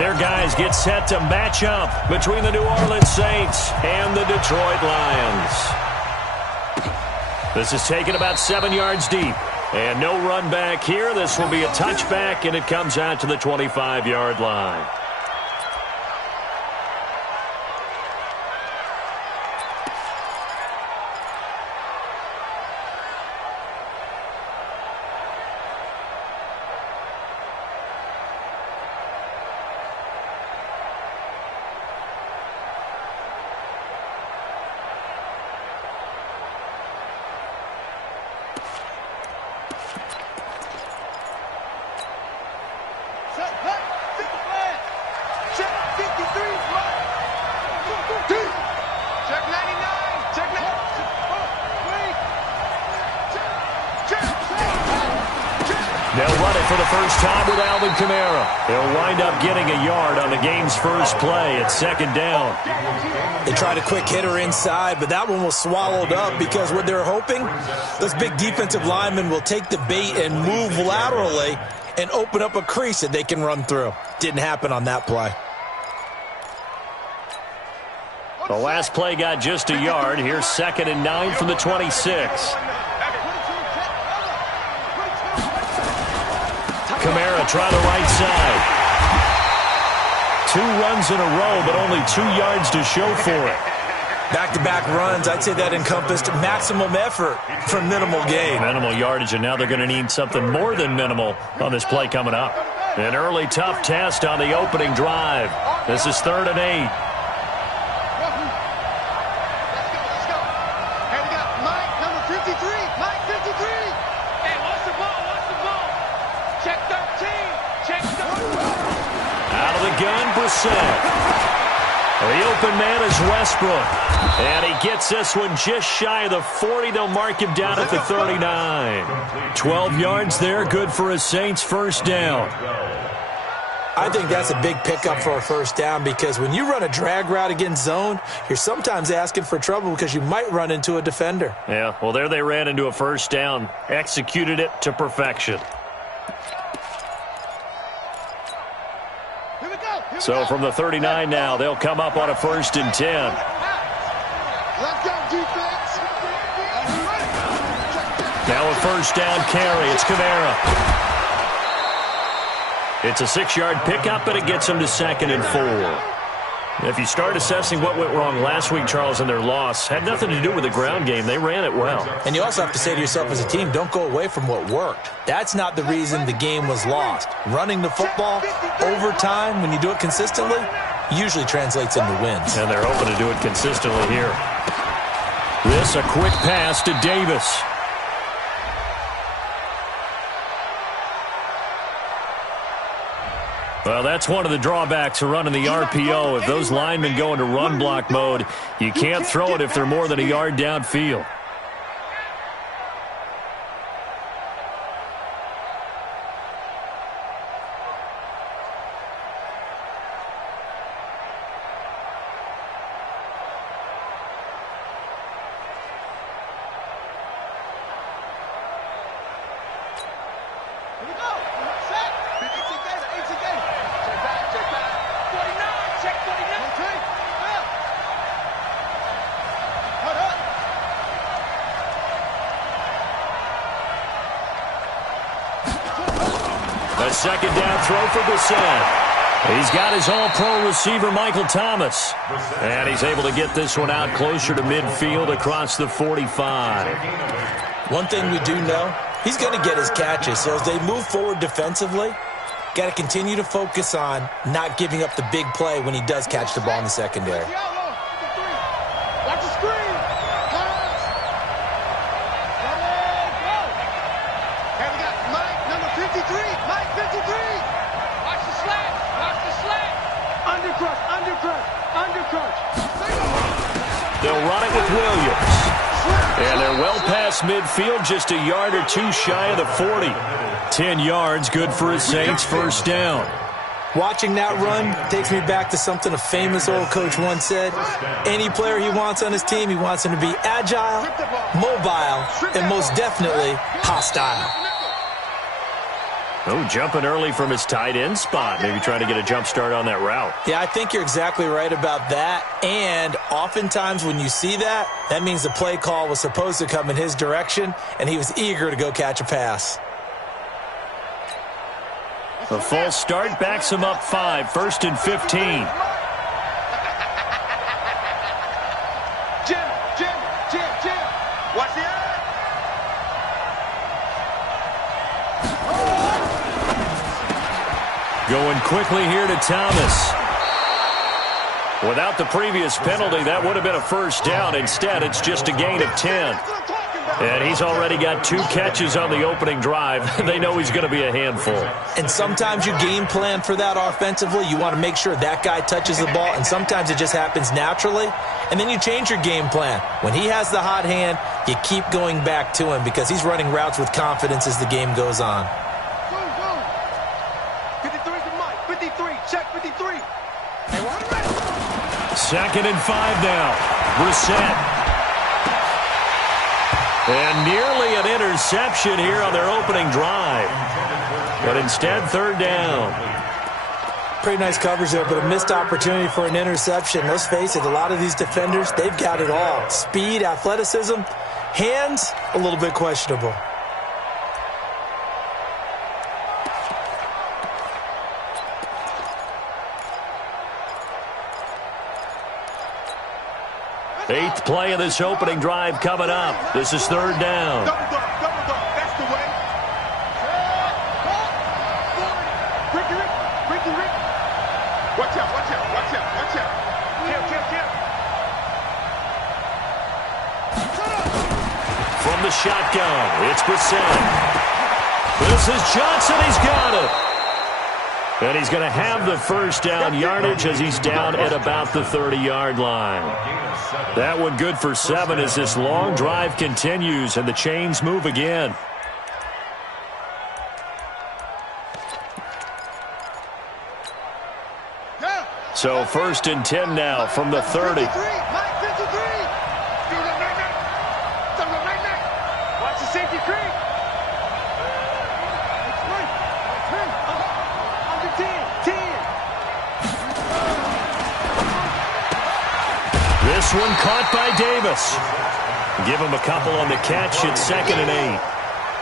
their guys get set to match up between the New Orleans Saints and the Detroit Lions. This is taken about 7 yards deep. And no run back here. This will be a touchback, and it comes out to the 25-yard line. They'll run it for the first time with Alvin Kamara. He'll wind up getting a yard on the game's first play at second down. They tried a quick hitter inside, but that one was swallowed up because what they're hoping, those big defensive linemen will take the bait and move laterally and open up a crease that they can run through. Didn't happen on that play. The last play got just a yard. Here's 2nd and 9 from the 26. Kamara try the right side. 2 runs in a row, but only 2 yards to show for it. Back-to-back runs, I'd say that encompassed maximum effort for minimal gain. Minimal yardage, and now they're going to need something more than minimal on this play coming up. An early tough test on the opening drive. This is 3rd and 8. The open man is Westbrook. And he gets this one just shy of the 40. They'll mark him down at the 39. 12 yards there, good for a Saints first down. I think that's a big pickup for a first down because when you run a drag route against zone, you're sometimes asking for trouble because you might run into a defender. Yeah, well, there they ran into a first down. Executed it to perfection. So from the 39 now, they'll come up on a 1st and 10. Now a first down carry. It's Kamara. It's a 6-yard pickup, and it gets them to 2nd and 4. If you start assessing what went wrong last week, Charles, in their loss, had nothing to do with the ground game. They ran it well. And you also have to say to yourself as a team, don't go away from what worked. That's not the reason the game was lost. Running the football over time, when you do it consistently, usually translates into wins. And they're hoping to do it consistently here. This, a quick pass to Davis. Well, that's one of the drawbacks of running the RPO. If those linemen go into run block mode, you can't throw it if they're more than a yard downfield. A second down throw for Brissett. He's got his all-pro receiver, Michael Thomas. And he's able to get this one out closer to midfield across the 45. One thing we do know, he's going to get his catches. So as they move forward defensively, got to continue to focus on not giving up the big play when he does catch the ball in the secondary. They'll run it with Williams. And they're well past midfield, just a yard or two shy of the 40. 10 yards, good for a Saints first down. Watching that run takes me back to something a famous old coach once said. Any player he wants on his team, he wants him to be agile, mobile, and most definitely hostile. Oh, jumping early from his tight end spot. Maybe trying to get a jump start on that route. Yeah, I think you're exactly right about that. And oftentimes when you see that, that means the play call was supposed to come in his direction, and he was eager to go catch a pass. The false start backs him up 5, 1st and 15. Jim. Watch the eye. Going quickly here to Thomas. Without the previous penalty, that would have been a first down. Instead, it's just a gain of 10. And he's already got 2 catches on the opening drive. They know he's going to be a handful. And sometimes you game plan for that offensively. You want to make sure that guy touches the ball, and sometimes it just happens naturally. And then you change your game plan. When he has the hot hand, you keep going back to him because he's running routes with confidence as the game goes on. 53 to Mike. 53. Check 53. Second and 5 now. Brissett. And nearly an interception here on their opening drive. But instead, 3rd down. Pretty nice coverage there, but a missed opportunity for an interception. Let's face it, a lot of these defenders, they've got it all. Speed, athleticism, hands, a little bit questionable. Eighth play of this opening drive coming up. This is 3rd down. Double dog. That's the way. Ricky. Watch out. Kill. From the shotgun, it's Brissett. This is Johnson. He's got it. And he's going to have the first down yardage as he's down at about the 30-yard line. That one good for 7 as this long drive continues and the chains move again. So 1st and 10 now from the 30. Watch the safety creep. Under 10. This one caught by Davis. Give him a couple on the catch. It's 2nd and 8.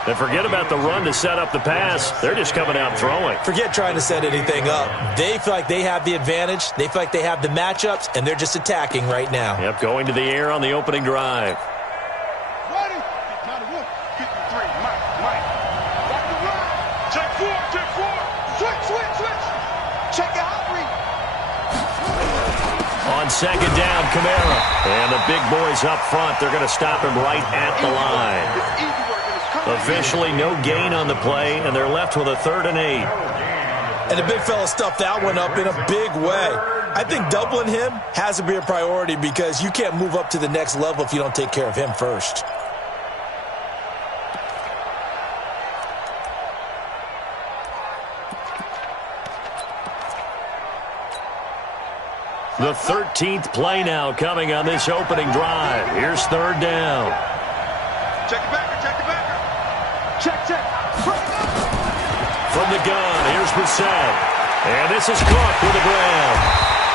And forget about the run to set up the pass. They're just coming out throwing. Forget trying to set anything up. They feel like they have the advantage. They feel like they have the matchups, and they're just attacking right now. Yep, going to the air on the opening drive. Ready? 53. Mike. Back to run. Check 4. Switch. Check out read. On 2nd down, Kamara. And the big boys up front. They're going to stop him right at the line. It's easy work. Officially no gain on the play, and they're left with a 3rd and 8. And the big fella stuffed that one up in a big way. I think doubling him has to be a priority because you can't move up to the next level if you don't take care of him first. The 13th play now coming on this opening drive. Here's 3rd down. Check the backer. Check. From the gun, here's Brissett. And this is Cook with the grab.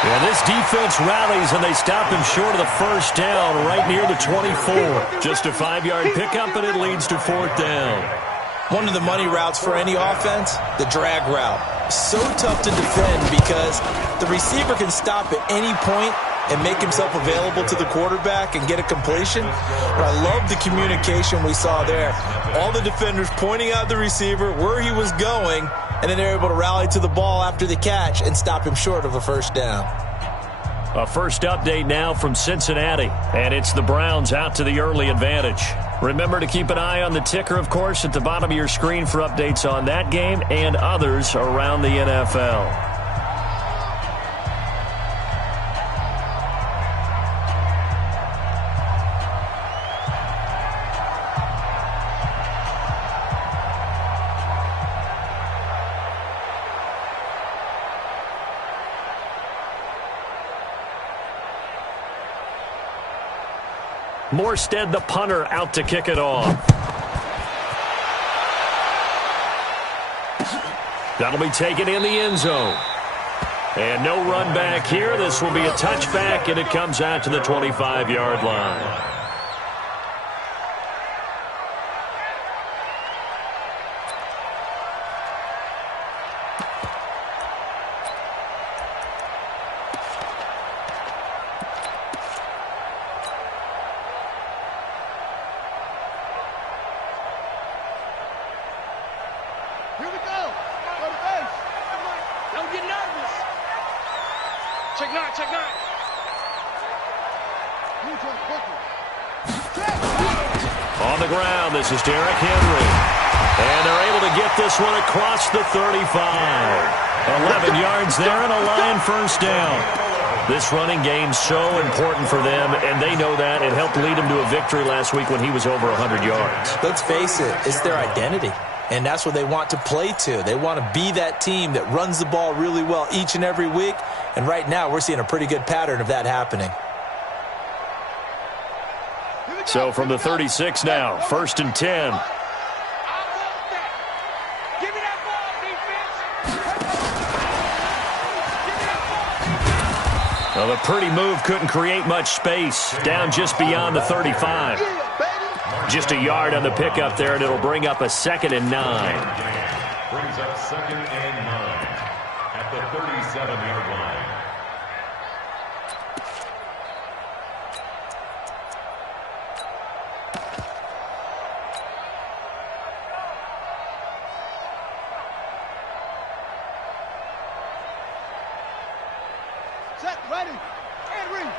And this defense rallies, and they stop him short of the first down right near the 24. Just a 5-yard pickup, and it leads to 4th down. One of the money routes for any offense, the drag route. So tough to defend because the receiver can stop at any point and make himself available to the quarterback and get a completion. But I love the communication we saw there. All the defenders pointing out the receiver, where he was going, and then they're able to rally to the ball after the catch and stop him short of a first down. A first update now from Cincinnati, and it's the Browns out to the early advantage. Remember to keep an eye on the ticker, of course, at the bottom of your screen for updates on that game and others around the NFL. Morstead, the punter, out to kick it off. That'll be taken in the end zone. And no run back here. This will be a touchback, and it comes out to the 25-yard line. Here we go. Go to base. Don't get nervous. Check nine, check nine. On the ground, this is Derrick Henry. And they're able to get this one across the 35. 11 yards there and a Lion first down. This running game's so important for them, and they know that. It helped lead them to a victory last week when he was over 100 yards. Let's face it, it's their identity. And that's what they want to play to. They want to be that team that runs the ball really well each and every week. And right now, we're seeing a pretty good pattern of that happening. So from the 36 now, 1st and 10. Well, the pretty move couldn't create much space. Down just beyond the 35. Just a yard on the pickup there, and it'll bring up a 2nd and 9. Brings up 2nd and 9 at the 37-yard line. Set, ready. And ring.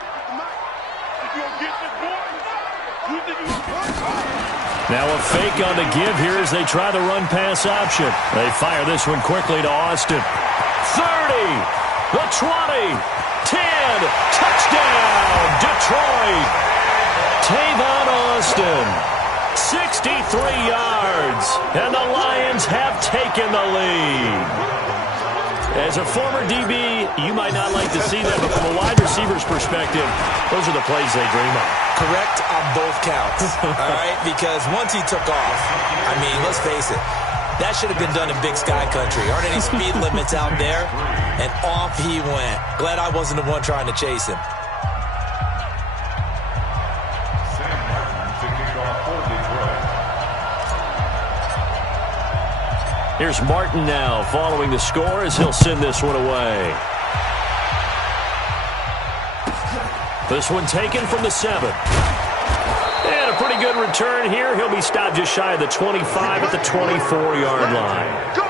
You gonna get this, boy? You think you Now a fake on the give here as they try the run-pass option. They fire this one quickly to Austin. 30, the 20, 10, touchdown, Detroit. Tavon Austin, 63 yards, and the Lions have taken the lead. As a former DB, you might not like to see that, but from a wide receiver's perspective, those are the plays they dream of. Correct on both counts, all right? Because once he took off, I mean, let's face it, that should have been done in Big Sky Country. Aren't any speed limits out there? And off he went. Glad I wasn't the one trying to chase him. Sam Martin to kick off for Detroit. Here's Martin now following the score as he'll send this one away. This one taken from the 7. And a pretty good return here. He'll be stopped just shy of the 25 at the 24-yard line.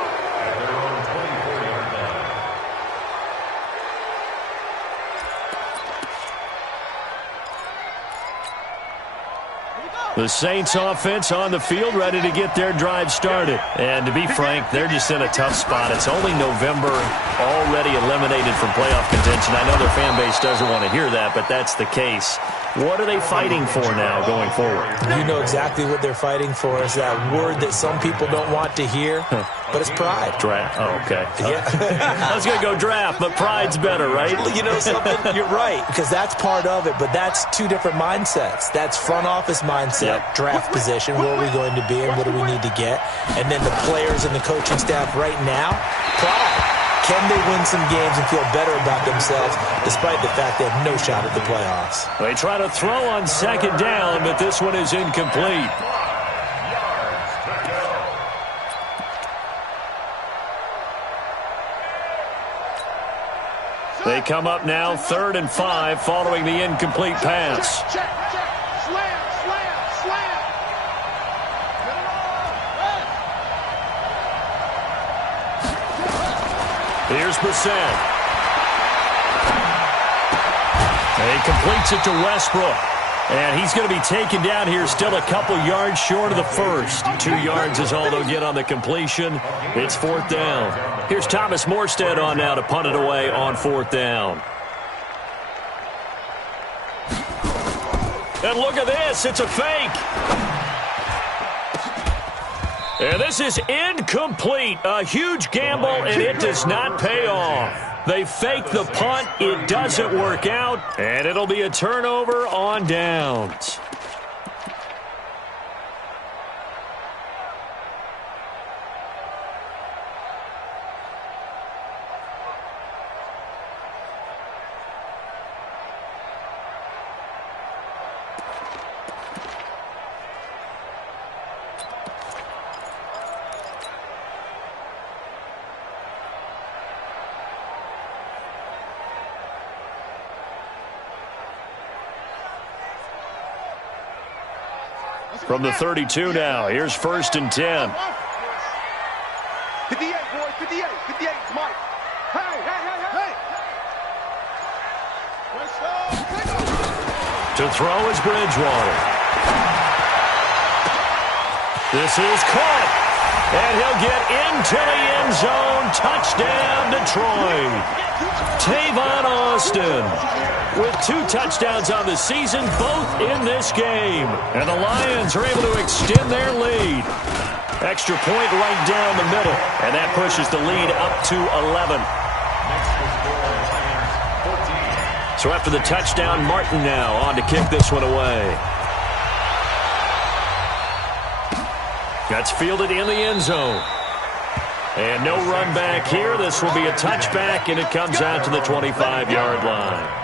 The Saints offense on the field ready to get their drive started. And to be frank, they're just in a tough spot. It's only November, already eliminated from playoff contention. I know their fan base doesn't want to hear that, but that's the case. What are they fighting for now going forward? You know exactly what they're fighting for. Is that word that some people don't want to hear, but it's pride. Draft. Oh, okay. Yeah. I was going to go draft, but pride's better, right? You know something? You're right, because that's part of it, but that's two different mindsets. That's front office mindset, draft position, where are we going to be and what do we need to get? And then the players and the coaching staff right now, pride. Can they win some games and feel better about themselves despite the fact they have no shot at the playoffs? They try to throw on 2nd down, but this one is incomplete. They come up now 3rd and 5 following the incomplete pass. check. Slam, slam, slam. Here's Brissett. And he completes it to Westbrook. And he's going to be taken down here still a couple yards short of the first. 2 yards is all they'll get on the completion. It's 4th down. Here's Thomas Morstead on now to punt it away on 4th down. And look at this. It's a fake. And this is incomplete. A huge gamble, and it does not pay off. They fake the punt. It doesn't work out, and it'll be a turnover on downs. From the 32 now, here's 1st and 10. 58, boys, 58, 58, Mike. Hey, hey, hey, hey. To throw is Bridgewater. This is caught. And he'll get into the end zone. Touchdown, Detroit. Tavon Austin with 2 touchdowns on the season, both in this game. And the Lions are able to extend their lead. Extra point right down the middle. And that pushes the lead up to 11. So after the touchdown, Martin now on to kick this one away. That's fielded in the end zone. And no run back here. This will be a touchback, and it comes out to the 25-yard line.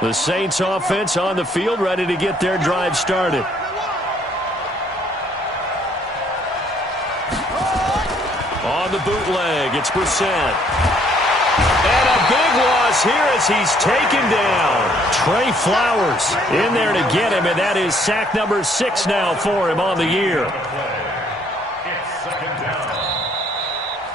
The Saints offense on the field, ready to get their drive started. On the bootleg, it's Brissett. And a big loss here as he's taken down. Trey Flowers in there to get him, and that is sack number 6 now for him on the year.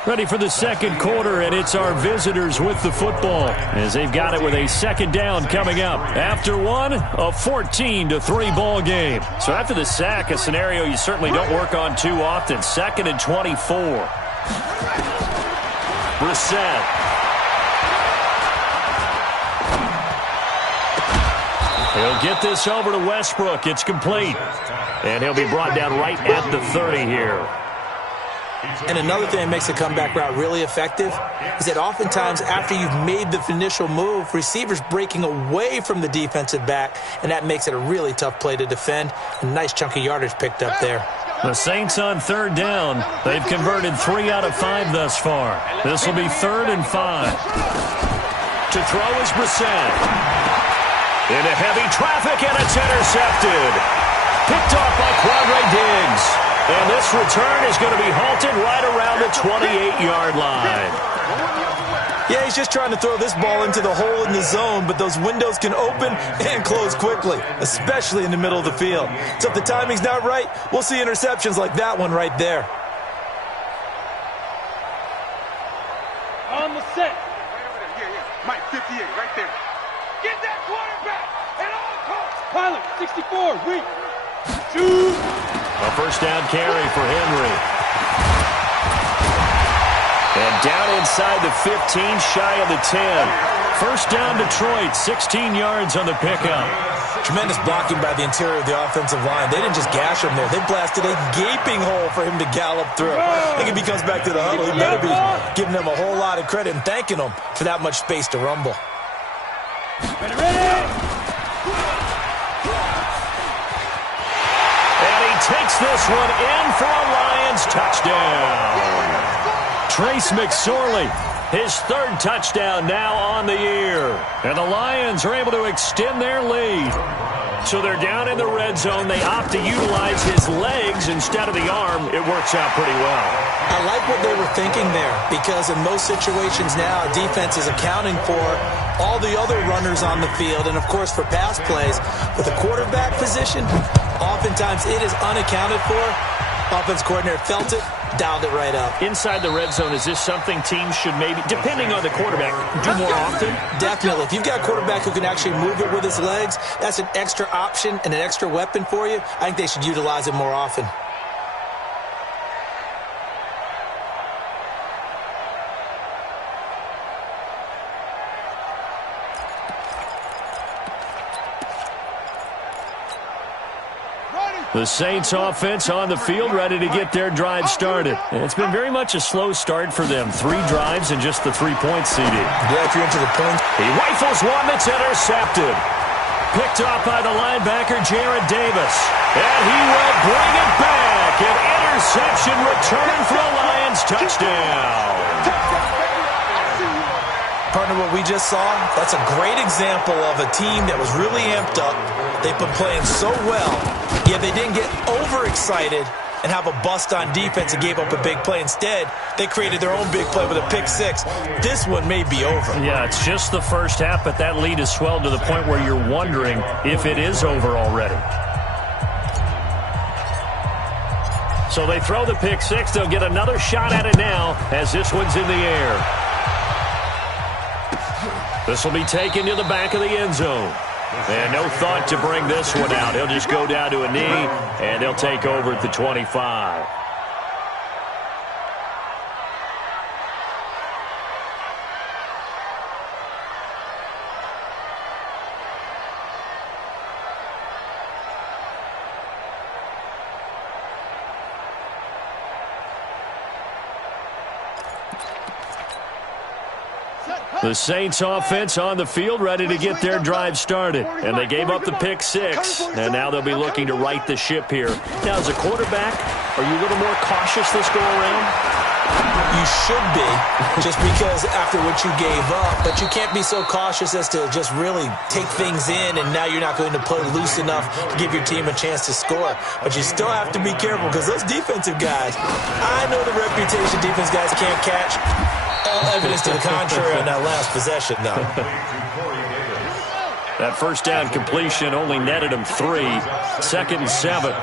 Ready for the second quarter, and it's our visitors with the football as they've got it with a second down coming up. After one, a 14-3 ball game. So after the sack, a scenario you certainly don't work on too often. 2nd and 24. Brissett. He'll get this over to Westbrook. It's complete. And he'll be brought down right at the 30 here. And another thing that makes the comeback route really effective is that oftentimes after you've made the initial move, receivers breaking away from the defensive back, and that makes it a really tough play to defend. A nice chunk of yardage picked up there. The Saints on 3rd down. They've converted 3 out of 5 thus far. This will be 3rd and 5. To throw is Brissett. Into heavy traffic, and it's intercepted. Picked off by Quadre Diggs. And this return is going to be halted right around the 28-yard line. Yeah, he's just trying to throw this ball into the hole in the zone, but those windows can open and close quickly, especially in the middle of the field. So if the timing's not right, we'll see interceptions like that one right there. On the set. Yeah. Mike, 58, right there. Get that quarterback at all costs. Pilot, 64, weak. Shoot. A first down carry for Henry. And down inside the 15, shy of the 10. First down Detroit, 16 yards on the pickup. Tremendous blocking by the interior of the offensive line. They didn't just gash him there. They blasted a gaping hole for him to gallop through. I think if he comes back to the huddle, he better be giving them a whole lot of credit and thanking them for that much space to rumble. Ready. Takes this one in for a Lions touchdown. Trace McSorley, his 3rd touchdown now on the year. And the Lions are able to extend their lead. So they're down in the red zone. They opt to utilize his legs instead of the arm. It works out pretty well. I like what they were thinking there, because in most situations now, defense is accounting for all the other runners on the field and, of course, for pass plays. But the quarterback position, oftentimes it is unaccounted for. Offense coordinator felt it, dialed it right up. Inside the red zone, is this something teams should maybe, depending on the quarterback, do more often? Definitely. If you've got a quarterback who can actually move it with his legs, that's an extra option and an extra weapon for you. I think they should utilize it more often. The Saints offense on the field, ready to get their drive started. And it's been very much a slow start for them. 3 drives and just the 3-point CD. Yeah, if you're into the points. He rifles one that's intercepted. Picked off by the linebacker, Jared Davis. And he will bring it back. An interception return for a Lions touchdown. Partner, what we just saw, that's a great example of a team that was really amped up. They've been playing so well, yet they didn't get overexcited and have a bust on defense and gave up a big play. Instead, they created their own big play with a pick six. This one may be over. Yeah, it's just the first half, but that lead has swelled to the point where you're wondering if it is over already. So they throw the pick six. They'll get another shot at it now as this one's in the air. This will be taken to the back of the end zone. And no thought to bring this one out. He'll just go down to a knee, and they'll take over at the 25. The Saints offense on the field ready to get their drive started. And they gave up the pick six. And now they'll be looking to right the ship here. Now, as a quarterback, are you a little more cautious this go around? You should be, just because after what you gave up. But you can't be so cautious as to just really take things in, and now you're not going to play loose enough to give your team a chance to score. But you still have to be careful, because those defensive guys, I know the reputation defense guys can't catch. All evidence to the contrary on that last possession, though. That first down completion only netted him 3. 2nd and 7.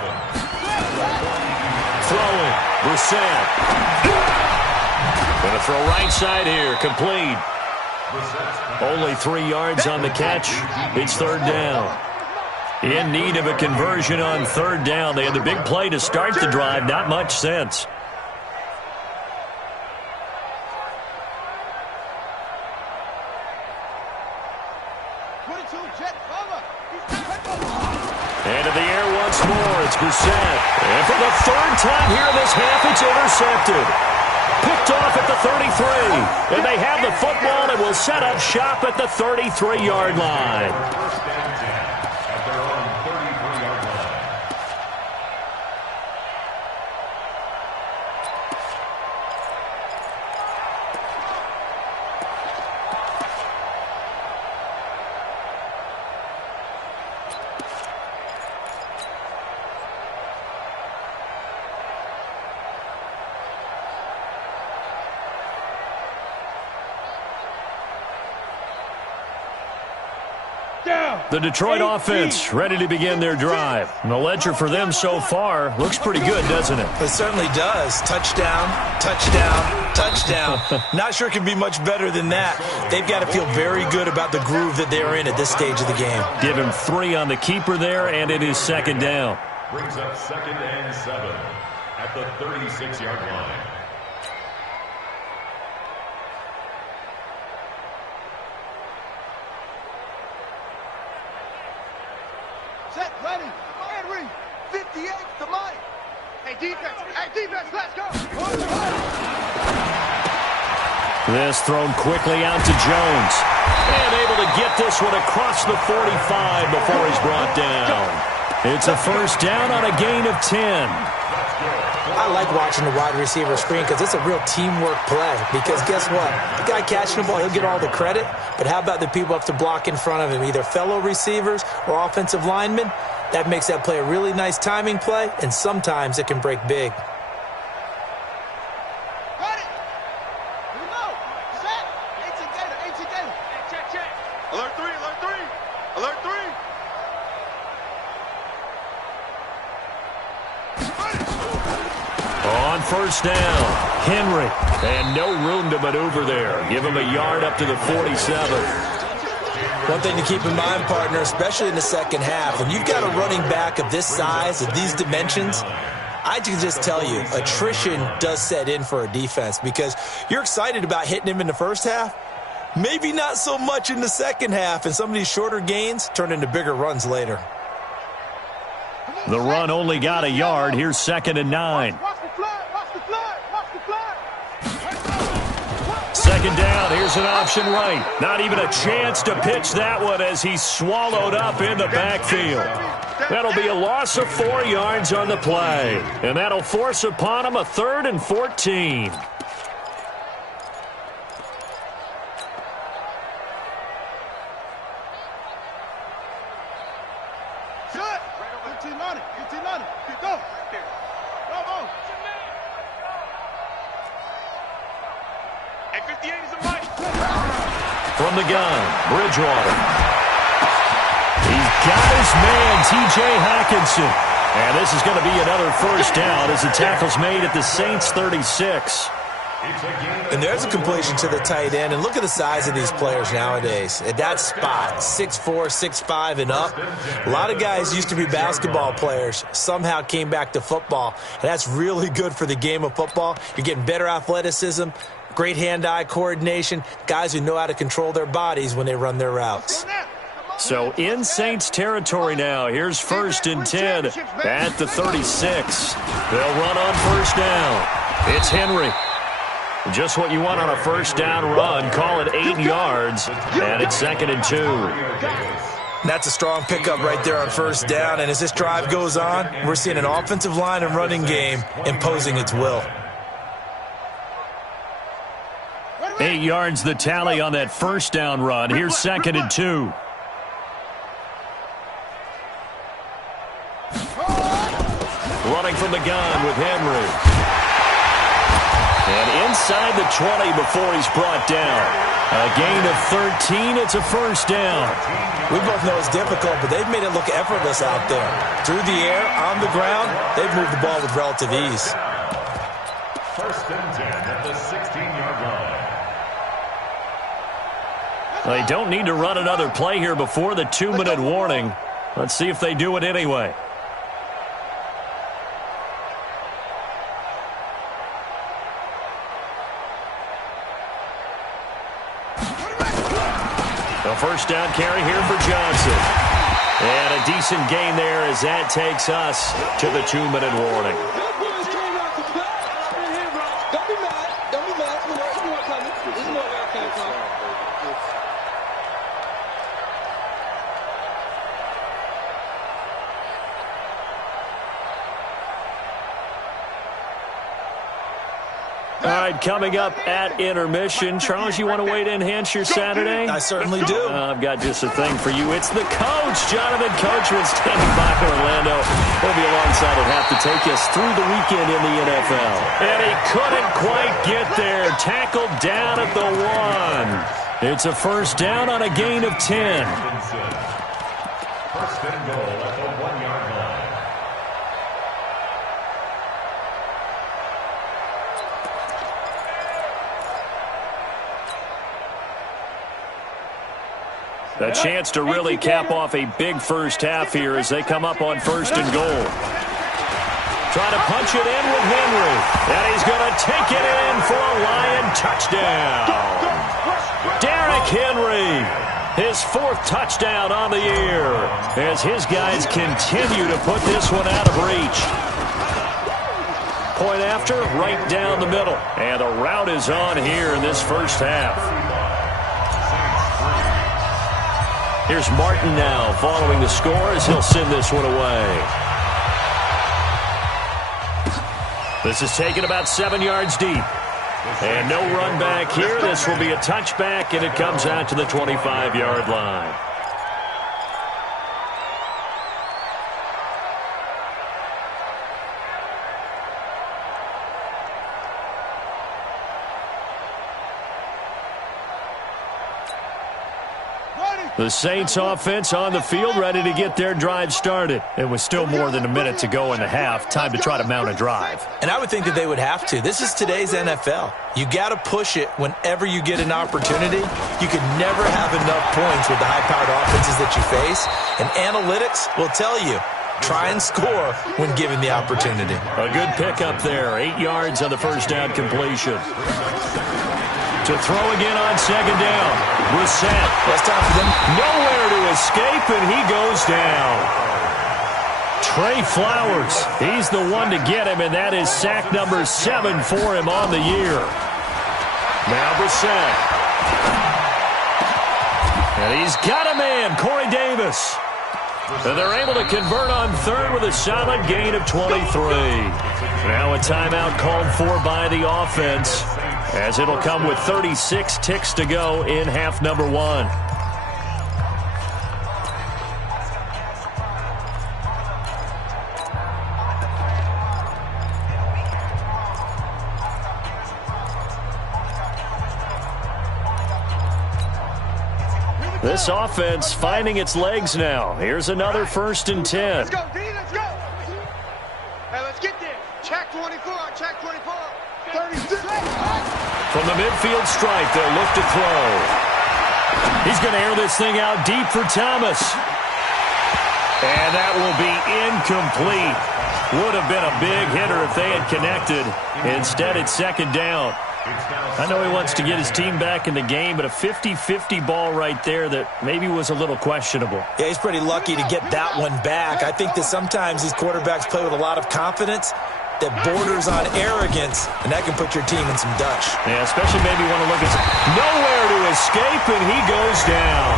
Throwing. Brissett. Going to throw right side here. Complete. Only 3 yards on the catch. It's 3rd down. In need of a conversion on 3rd down. They had the big play to start the drive. Not much sense. And in the air once more, it's Brissett. And for the 3rd time here in this half, it's intercepted. Picked off at the 33. And they have the football and will set up shop at the 33-yard line. First and 10 at their own 33-yard line. The Detroit offense ready to begin their drive. And the ledger for them so far looks pretty good, doesn't it? It certainly does. Touchdown, touchdown, touchdown. Not sure it can be much better than that. They've got to feel very good about the groove that they're in at this stage of the game. Give him 3 on the keeper there, and it is 2nd down. Brings up 2nd and 7 at the 36-yard line. Set, ready, and read. 58 to Mike. Hey, defense, let's go. This thrown quickly out to Jones. And able to get this one across the 45 before he's brought down. It's a 1st down on a gain of 10. I like watching the wide receiver screen because it's a real teamwork play. Because guess what? The guy catching the ball, he'll get all the credit. But how about the people up to block in front of him, either fellow receivers or offensive linemen? That makes that play a really nice timing play, and sometimes it can break big. Ready. Here we go. Set. 18 Gator. Check. Alert 3. On 1st down, Henry. And no room to maneuver there. Give him a yard up to the 47. One thing to keep in mind, partner, especially in the second half, when you've got a running back of this size, of these dimensions, I can just tell you, attrition does set in for a defense because you're excited about hitting him in the first half. Maybe not so much in the second half, and some of these shorter gains turn into bigger runs later. The run only got a yard. Here's 2nd and 9. Watch the flag. 2nd down. Here's an option right. Not even a chance to pitch that one as he's swallowed up in the backfield. That'll be a loss of 4 yards on the play. And that'll force upon him a 3rd and 14. From the gun, Bridgewater. He's got his man, T.J. Hawkinson. And this is going to be another first down as the tackle's made at the Saints' 36. And there's a completion to the tight end. And look at the size of these players nowadays. At that spot, 6'4", 6'5", and up. A lot of guys used to be basketball players, somehow came back to football. And that's really good for the game of football. You're getting better athleticism, great hand-eye coordination, guys who know how to control their bodies when they run their routes. So in Saints territory now. Here's 1st and 10 at the 36. They'll run on first down. It's Henry. Just what you want on a first down run. Call it 8 yards, and it's 2nd and 2. That's a strong pickup right there on first down. And as this drive goes on, we're seeing an offensive line and running game imposing its will. 8 yards the tally on that first down run. Here's 2nd and 2. Running from the gun with Henry. And inside the 20 before he's brought down. A gain of 13. It's a first down. We both know it's difficult, but they've made it look effortless out there. Through the air, on the ground, they've moved the ball with relative ease. 1st and 10 at the 16-yard line. They don't need to run another play here before the 2-minute warning. Let's see if they do it anyway. A first down carry here for Johnson. And a decent gain there as that takes us to the 2-minute warning. All right, coming up at intermission. Charles, you want to wait to enhance your Saturday? I certainly do. I've got just a thing for you. It's the coach, Jonathan Coachman, standing by Orlando. He'll be alongside and have to take us through the weekend in the NFL. And he couldn't quite get there. Tackled down at the 1. It's a first down on a gain of 10. 1st and goal at the 1-yard line. A chance to really cap off a big first half here as they come up on 1st and goal. Trying to punch it in with Henry. And he's going to take it in for a Lion touchdown. Derrick Henry, his 4th touchdown on the year as his guys continue to put this one out of reach. Point after, right down the middle. And the route is on here in this first half. Here's Martin now following the score as he'll send this one away. This is taken about 7 yards deep. And no run back here. This will be a touchback, and it comes out to the 25-yard line. The Saints offense on the field, ready to get their drive started. It was still more than a minute to go in the half. Time to try to mount a drive. And I would think that they would have to. This is today's NFL. You got to push it whenever you get an opportunity. You can never have enough points with the high-powered offenses that you face. And analytics will tell you, try and score when given the opportunity. A good pickup there. 8 yards on the first down completion. To throw again on second down. Brissett. That's time for them. Nowhere to escape, and he goes down. Trey Flowers. He's the one to get him, and that is sack number 7 for him on the year. Now Brissett. And he's got a man, Corey Davis. And they're able to convert on third with a solid gain of 23. Now a timeout called for by the offense, as it'll come with 36 ticks to go in half number 1. This offense finding its legs now. Here's another 1st and 10. Let's go, D, let's go. Hey, let's get there. Check 24, check 24. 36. From the midfield stripe, they'll look to throw. He's going to air this thing out deep for Thomas. And that will be incomplete. Would have been a big hitter if they had connected. Instead, it's 2nd down. I know he wants to get his team back in the game, but a 50-50 ball right there that maybe was a little questionable. Yeah, he's pretty lucky to get that one back. I think that sometimes these quarterbacks play with a lot of confidence that borders on arrogance, and that can put your team in some Dutch. Yeah, especially maybe want to look at nowhere to escape, and he goes down.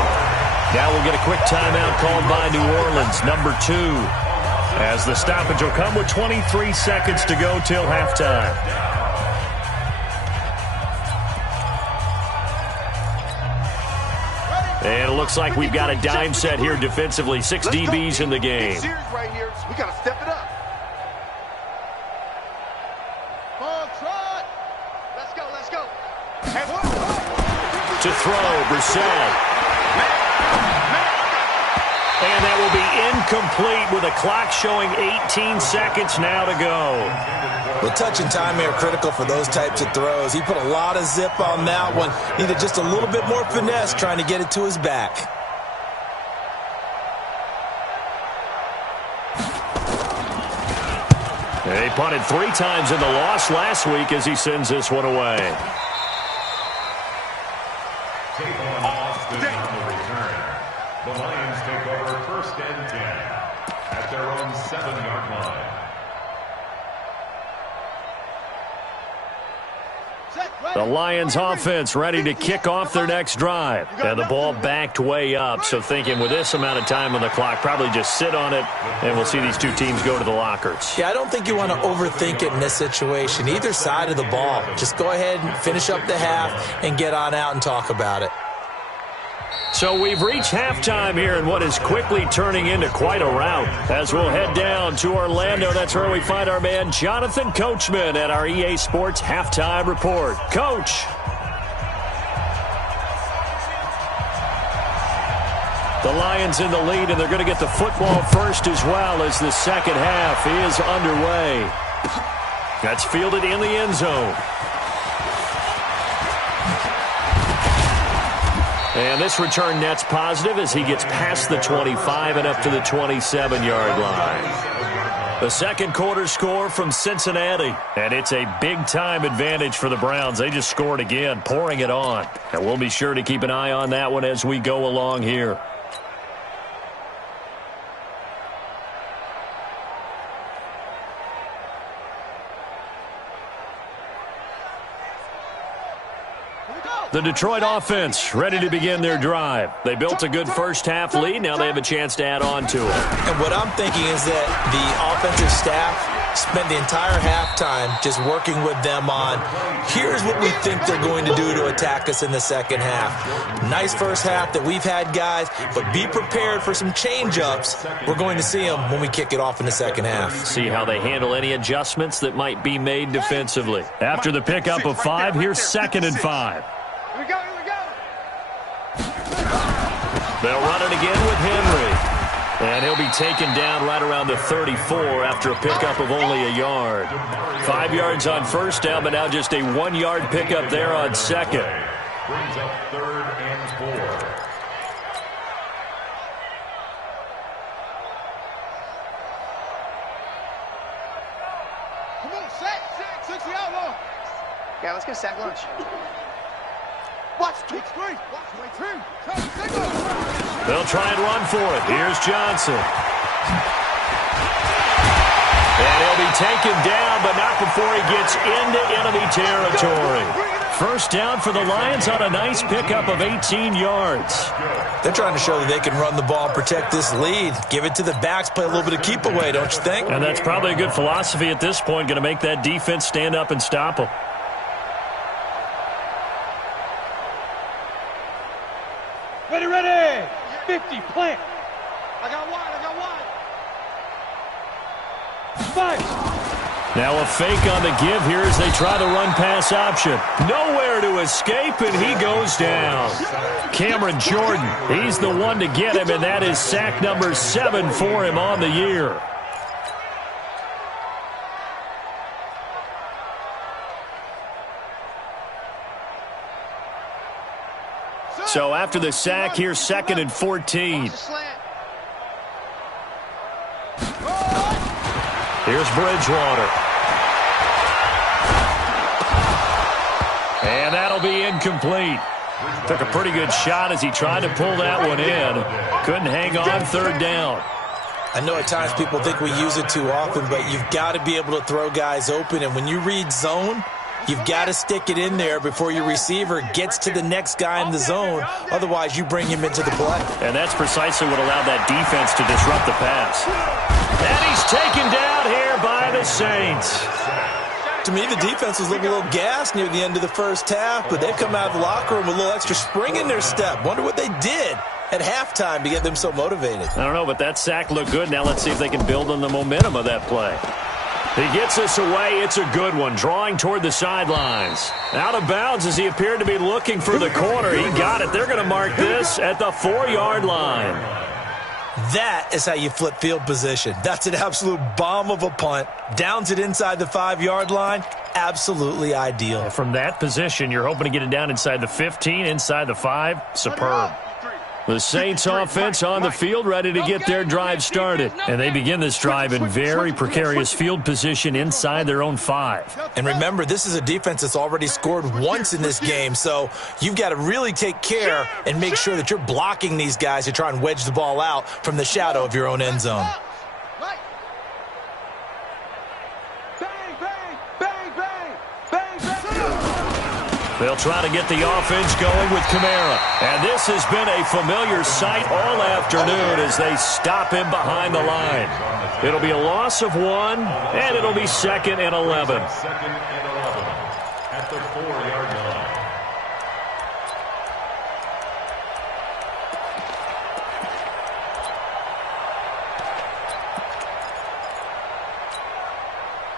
Now we'll get a quick timeout called by New Orleans, number 2, as the stoppage will come with 23 seconds to go till halftime. And it looks like we've got a dime set here defensively. 6 DBs in the game. Right here. We got to step it up. Let's go, let's go. To throw, Brissett. And that will be incomplete with a clock showing 18 seconds now to go. Well, touch and timing are critical for those types of throws. He put a lot of zip on that one. Needed just a little bit more finesse trying to get it to his back. He punted 3 times in the loss last week as he sends this one away. Take on Austin on the return. The Lions take over 1st and 10 at their own 7-yard line. The Lions offense ready to kick off their next drive. And the ball backed way up, so thinking with this amount of time on the clock, probably just sit on it, and we'll see these 2 teams go to the lockers. Yeah, I don't think you want to overthink it in this situation. Either side of the ball. Just go ahead and finish up the half and get on out and talk about it. So we've reached halftime here in what is quickly turning into quite a rout. As we'll head down to Orlando, that's where we find our man Jonathan Coachman at our EA Sports Halftime Report. Coach. The Lions in the lead, and they're going to get the football first as well as the second half is underway. That's fielded in the end zone. And this return net's positive as he gets past the 25 and up to the 27-yard line. The second quarter score from Cincinnati, and it's a big-time advantage for the Browns. They just scored again, pouring it on. And we'll be sure to keep an eye on that one as we go along here. The Detroit offense ready to begin their drive. They built a good first half lead. Now they have a chance to add on to it. And what I'm thinking is that the offensive staff spent the entire halftime just working with them on, here's what we think they're going to do to attack us in the second half. Nice first half that we've had, guys, but be prepared for some change-ups. We're going to see them when we kick it off in the second half. See how they handle any adjustments that might be made defensively. After the pickup of 5, here's 2nd and 5. Here we go, here we go. They'll run it again with Henry. And he'll be taken down right around the 34 after a pickup of only a yard. 5 yards on first down, but now just a 1-yard pickup there on second. Brings up 3rd and 4. Come on, set. 6 the outlaw. Yeah, let's get a sack lunch. Watch, tweak 3. Watch, wait 2. They'll try and run for it. Here's Johnson. And he'll be taken down, but not before he gets into enemy territory. First down for the Lions on a nice pickup of 18 yards. They're trying to show that they can run the ball and protect this lead. Give it to the backs, play a little bit of keep away, don't you think? And that's probably a good philosophy at this point, going to make that defense stand up and stop them. Ready, ready. 50, plant. I got wide. 5. Now a fake on the give here as they try the run-pass option. Nowhere to escape, and he goes down. Cameron Jordan, he's the one to get him, and that is sack number 7 for him on the year. So after the sack, here's 2nd and 14. Here's Bridgewater. And that'll be incomplete. Took a pretty good shot as he tried to pull that one in. Couldn't hang on 3rd down. I know at times people think we use it too often, but you've got to be able to throw guys open. And when you read zone, you've got to stick it in there before your receiver gets to the next guy in the zone. Otherwise, you bring him into the play. And that's precisely what allowed that defense to disrupt the pass. And he's taken down here by the Saints. To me, the defense was looking a little gassed near the end of the first half, but they've come out of the locker room with a little extra spring in their step. Wonder what they did at halftime to get them so motivated. I don't know, but that sack looked good. Now let's see if they can build on the momentum of that play. He gets this away. It's a good one, drawing toward the sidelines. Out of bounds as he appeared to be looking for the corner. He got it. They're going to mark this at the 4-yard line. That is how you flip field position. That's an absolute bomb of a punt. Downs it inside the 5-yard line. Absolutely ideal. From that position, you're hoping to get it down inside the 15, inside the 5. Superb. The Saints offense on the field, ready to get their drive started. And they begin this drive in very precarious field position inside their own 5. And remember, this is a defense that's already scored once in this game, so you've got to really take care and make sure that you're blocking these guys to try and wedge the ball out from the shadow of your own end zone. They'll try to get the offense going with Kamara. And this has been a familiar sight all afternoon as they stop him behind the line. It'll be a loss of 1, and it'll be 2nd and 11. 2nd and 11 at the 4-yard line.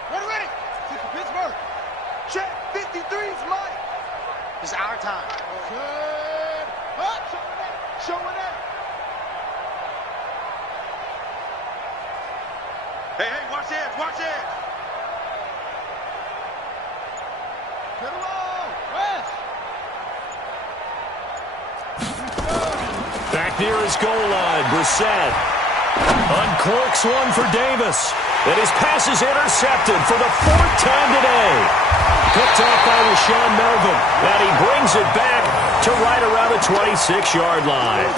Ready. Pittsburgh. Check. 53's mine. It's our time. Good. Up. Showing up. Hey, watch this. Watch this. Get along. West. Back near his goal line, Brissett uncorks one for Davis. And his pass is intercepted for the 4th time today. Picked off by Rashawn Melvin. And he brings it back to right around the 26-yard line.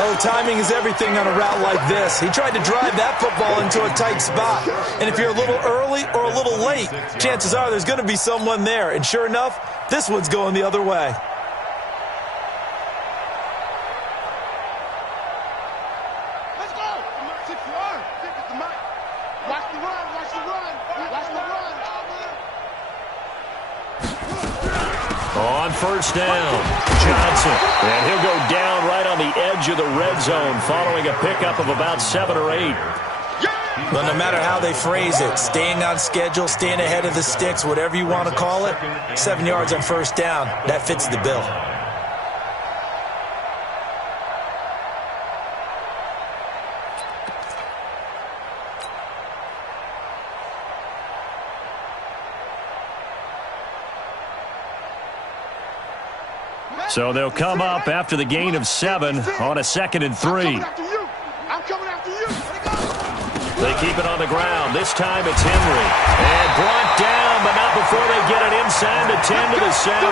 Oh, timing is everything on a route like this. He tried to drive that football into a tight spot. And if you're a little early or a little late, chances are there's going to be someone there. And sure enough, this one's going the other way. Let's go. 6-yard. Watch the run. Watch the run. Watch the run. On 1st down, Johnson. And he'll go down right on the edge of the red zone following a pickup of about 7 or 8. But no matter how they phrase it, staying on schedule, staying ahead of the sticks, whatever you want to call it, 7 yards on 1st down, that fits the bill. So they'll come up after the gain of 7 on a 2nd and 3. I'm coming after you. They keep it on the ground. This time it's Henry. And brought down, but not before they get it inside the 10 to the 7.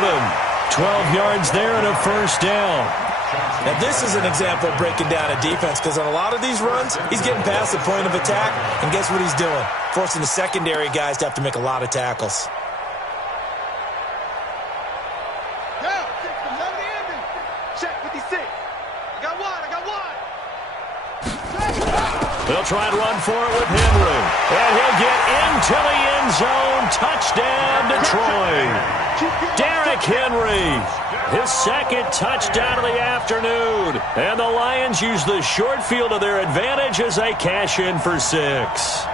12 yards there and a 1st down. Now, this is an example of breaking down a defense because on a lot of these runs, he's getting past the point of attack, and guess what he's doing? Forcing the secondary guys to have to make a lot of tackles. They'll try and run for it with Henry. And he'll get into the end zone. Touchdown, Detroit. Derrick Henry, his 2nd touchdown of the afternoon. And the Lions use the short field to their advantage as they cash in for 6.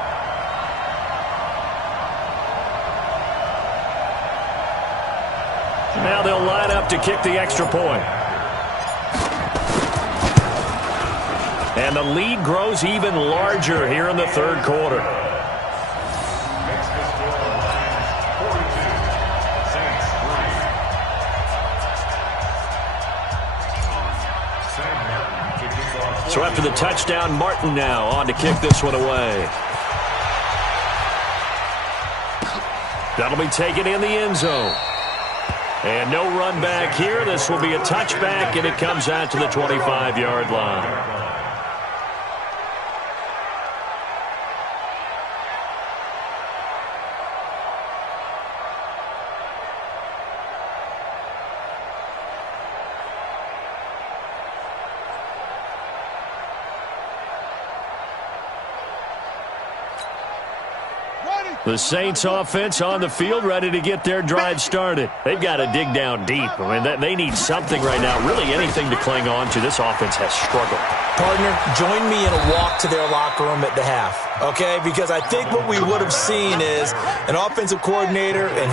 Now they'll line up to kick the extra point. And the lead grows even larger here in the third quarter. So after the touchdown, Martin now on to kick this one away. That'll be taken in the end zone. And no run back here. This will be a touchback, and it comes out to the 25-yard line. The Saints offense on the field, ready to get their drive started. They've got to dig down deep. I mean, they need something right now, really anything to cling on to. This offense has struggled. Partner, join me in a walk to their locker room at the half, okay? Because I think what we would have seen is an offensive coordinator and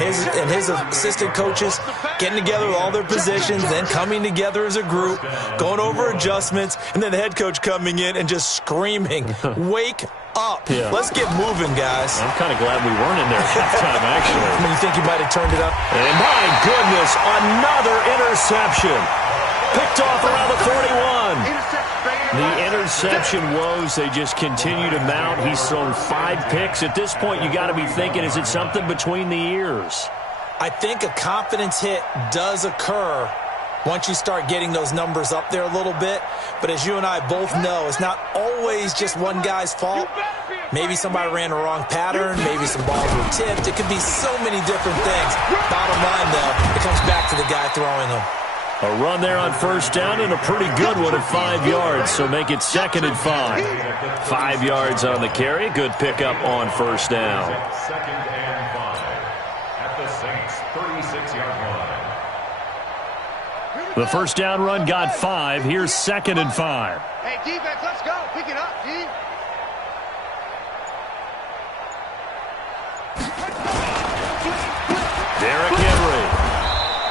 his assistant coaches getting together with all their positions, then coming together as a group, going over adjustments, and then the head coach coming in and just screaming, wake up. Yeah. Let's get moving, guys. I'm kind of glad we weren't in there at halftime, actually. I mean, you think you might have turned it up? And my goodness, another interception. Picked off around the 41. The interception woes, they just continue to mount. He's thrown 5 picks. At this point, you got to be thinking, is it something between the ears? I think a confidence hit does occur once you start getting those numbers up there a little bit. But as you and I both know, it's not always just one guy's fault. Maybe somebody ran a wrong pattern. Maybe some balls were tipped. It could be so many different things. Bottom line, though, it comes back to the guy throwing them. A run there on first down and a pretty good one at 5 yards, so make it 2nd and 5. 5 yards on the carry. Good pickup on first down. 2nd and 5 at the Saints' 36-yard line. The first down run got 5. Here's 2nd and 5. Hey, defense, let's go. Pick it up, G. Derrick Henry.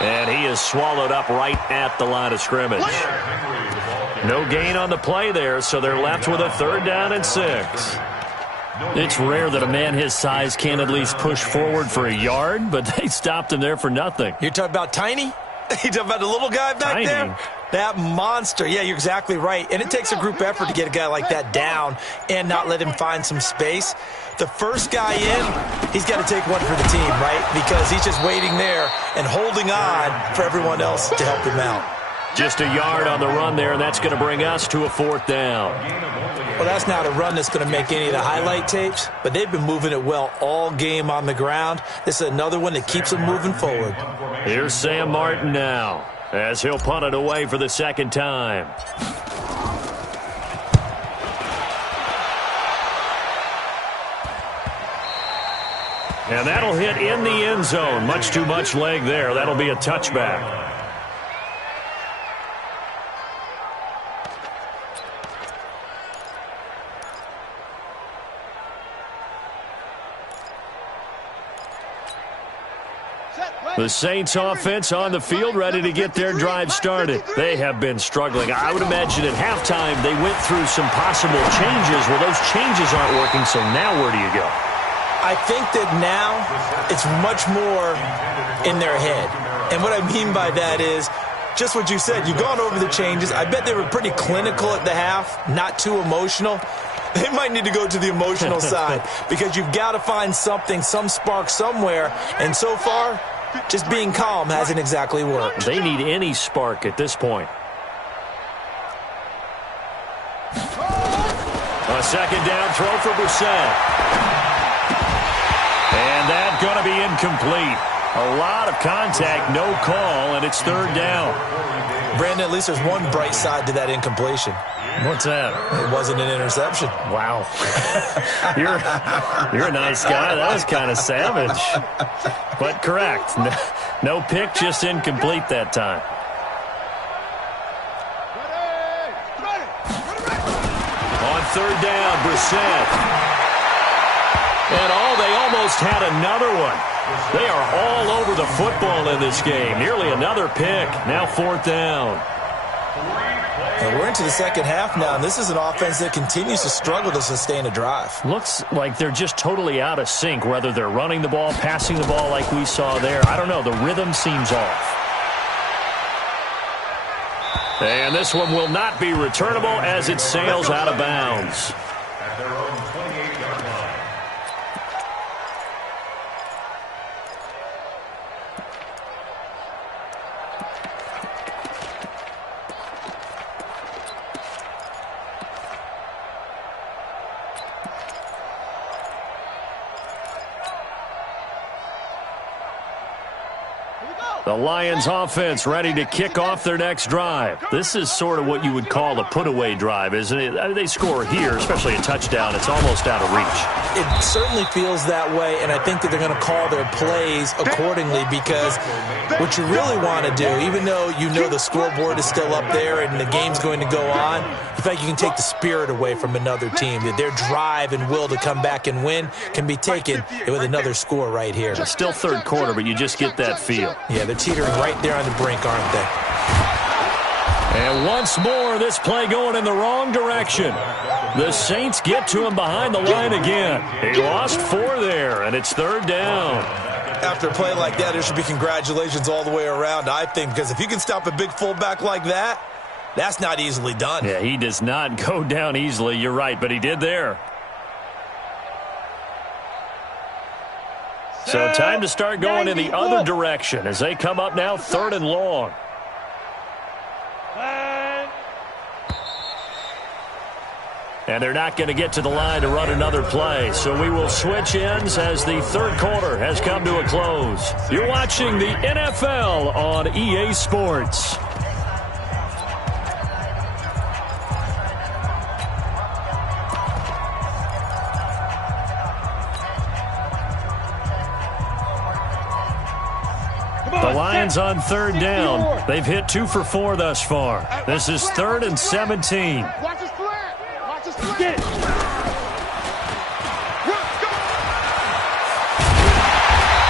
And he is swallowed up right at the line of scrimmage. No gain on the play there, so they're left with a 3rd down and 6. It's rare that a man his size can at least push forward for a yard, but they stopped him there for nothing. You're talking about Tiny? You talking about the little guy back there? That monster. Yeah, you're exactly right. And it takes a group effort to get a guy like that down and not let him find some space. The first guy in, he's got to take one for the team, right? Because he's just waiting there and holding on for everyone else to help him out. Just a yard on the run there, and that's going to bring us to a 4th down. Well, that's not a run that's going to make any of the highlight tapes, but they've been moving it well all game on the ground. This is another one that keeps them moving forward. Here's Sam Martin now, as he'll punt it away for the 2nd time. And that'll hit in the end zone. Much too much leg there. That'll be a touchback. The Saints offense on the field, ready to get their drive started. They have been struggling. I would imagine at halftime they went through some possible changes. Well, those changes aren't working, so now where do you go? I think that now it's much more in their head. And what I mean by that is just what you said. You've gone over the changes. I bet they were pretty clinical at the half, not too emotional. They might need to go to the emotional side because you've got to find something, some spark somewhere. And so far, just being calm hasn't exactly worked. They need any spark at this point. A 2nd down throw for Brissett. And that's going to be incomplete. A lot of contact, no call, and it's 3rd down. Brandon, at least there's one bright side to that incompletion. What's that? It wasn't an interception. Wow. You're a nice guy. That was kind of savage. But correct. No pick, just incomplete that time. On 3rd down, Brissett. And they almost had another one. They are all over the football in this game. Nearly another pick. Now 4th down. And we're into the second half now, and this is an offense that continues to struggle to sustain a drive. Looks like they're just totally out of sync, whether they're running the ball, passing the ball like we saw there. I don't know. The rhythm seems off. And this one will not be returnable as it sails out of bounds. At their own 28-yard line. The Lions offense ready to kick off their next drive. This is sort of what you would call a put-away drive, isn't it? They score here, especially a touchdown. It's almost out of reach. It certainly feels that way, and I think that they're going to call their plays accordingly, because what you really want to do, even though you know the scoreboard is still up there and the game's going to go on, you feel like you can take the spirit away from another team, that their drive and will to come back and win can be taken with another score right here. It's still third quarter, but you just get that feel. Yeah, they're teetering right there on the brink, aren't they? And once more, this play going in the wrong direction. The Saints get to him behind the line again. He lost 4 there, and it's 3rd down. After a play like that, there should be congratulations all the way around, I think, because if you can stop a big fullback like that, that's not easily done. Yeah, he does not go down easily. You're right, but he did there. So time to start going in the other direction as they come up now 3rd and long. And they're not going to get to the line to run another play. So we will switch ends as the third quarter has come to a close. You're watching the NFL on EA Sports. The Lions on 3rd down. They've hit 2 for 4 thus far. This is 3rd and 17. Watch his flat. Watch his flat. Get it.